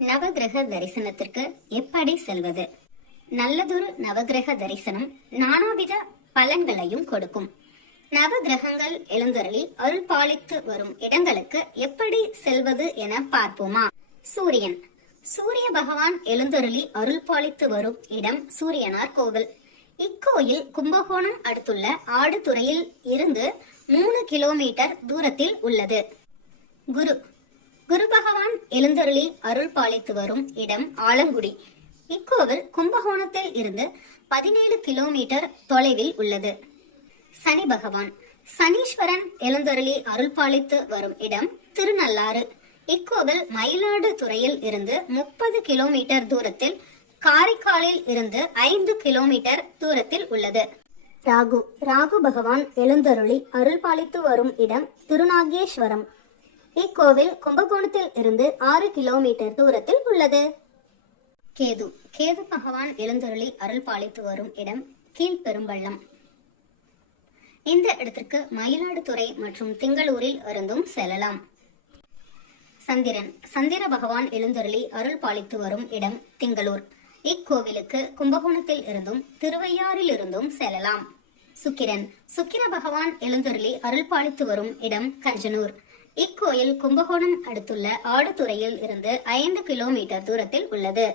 நவகிரக தரிசனத்திற்கு எப்படி செல்வது? நல்லதொரு நவகிரக தரிசனம் நானாவித பலன்களையும் கொடுக்கும். நவகிரகங்கள் எழுந்தருளி அருள் பாலித்து வரும் இடங்களுக்கு எப்படி செல்வது என பார்ப்போமா? சூரியன். சூரிய பகவான் எழுந்தருளி அருள் பாலித்து வரும் இடம் சூரியனார் கோவில். இக்கோயில் கும்பகோணம் அடுத்துள்ள ஆடுதுறையில் இருந்து 3 கிலோமீட்டர் தூரத்தில் உள்ளது. குரு. குரு பகவான் எழுந்தருளி அருள் பாலித்து வரும் இடம் ஆலங்குடி. இக்கோவில் கும்பகோணத்தில் இருந்து 17 கிலோமீட்டர் தொலைவில் உள்ளது. சனி பகவான். சனீஸ்வரன் எழுந்தருளி அருள் பாலித்து வரும் இடம் திருநள்ளாறு. இக்கோவில் மயிலாடுதுறையில் இருந்து 30 கிலோமீட்டர் தூரத்தில், காரைக்காலில் இருந்து 5 கிலோமீட்டர் தூரத்தில் உள்ளது. ராகு. ராகு பகவான் எழுந்தருளி அருள் பாலித்து வரும் இடம் திருநாகேஸ்வரம். இக்கோவில் கும்பகோணத்தில் இருந்து 6 கிலோமீட்டர் தூரத்தில் உள்ளது. கேது. கேது பகவான் எழுந்தருளி அருள் பாலித்து வரும் இடம் கீழ்பெரும்பள்ளம். இந்த இடத்திற்கு மயிலாடுதுறை மற்றும் திங்களூரில் இருந்தும் செல்லலாம். சந்திரன். சந்திர பகவான் எழுந்தருளி அருள் பாலித்து வரும் இடம் திங்களூர். இக்கோவிலுக்கு கும்பகோணத்தில் இருந்தும் திருவையாறில் இருந்தும் செல்லலாம். சுக்கிரன். சுக்கிர பகவான் எழுந்தருளி அருள் பாலித்து வரும் இடம் கஞ்சனூர். இக்கோயில் கும்பகோணம் அடுத்துள்ள ஆடுதுறையில் இருந்து 5 கிலோமீட்டர் தூரத்தில் உள்ளது.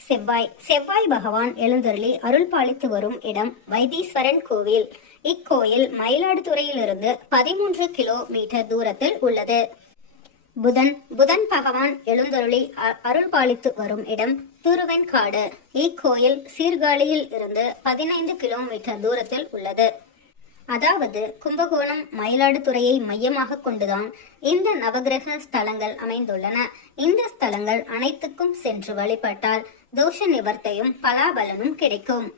செவ்வாய். செவ்வாய் பகவான் எழுந்தருளி அருள் பாலித்து வரும் இடம் வைத்தீஸ்வரன் கோவில். இக்கோயில் மயிலாடுதுறையில் இருந்து 13 கிலோமீட்டர் தூரத்தில் உள்ளது. புதன். புதன் பகவான் எழுந்தருளி அருள் பாலித்து வரும் இடம் திருவெண்காடு. இக்கோயில் சீர்காழியில் இருந்து 15 கிலோமீட்டர் தூரத்தில் உள்ளது. அதாவது கும்பகோணம் மயிலாடுதுறையை மையமாக கொண்டுதான் இந்த நவகிரக ஸ்தலங்கள் அமைந்துள்ளன. இந்த ஸ்தலங்கள் அனைத்துக்கும் சென்று வழிபட்டால் தோஷ நிவர்த்தியும் பலாபலனும் கிடைக்கும்.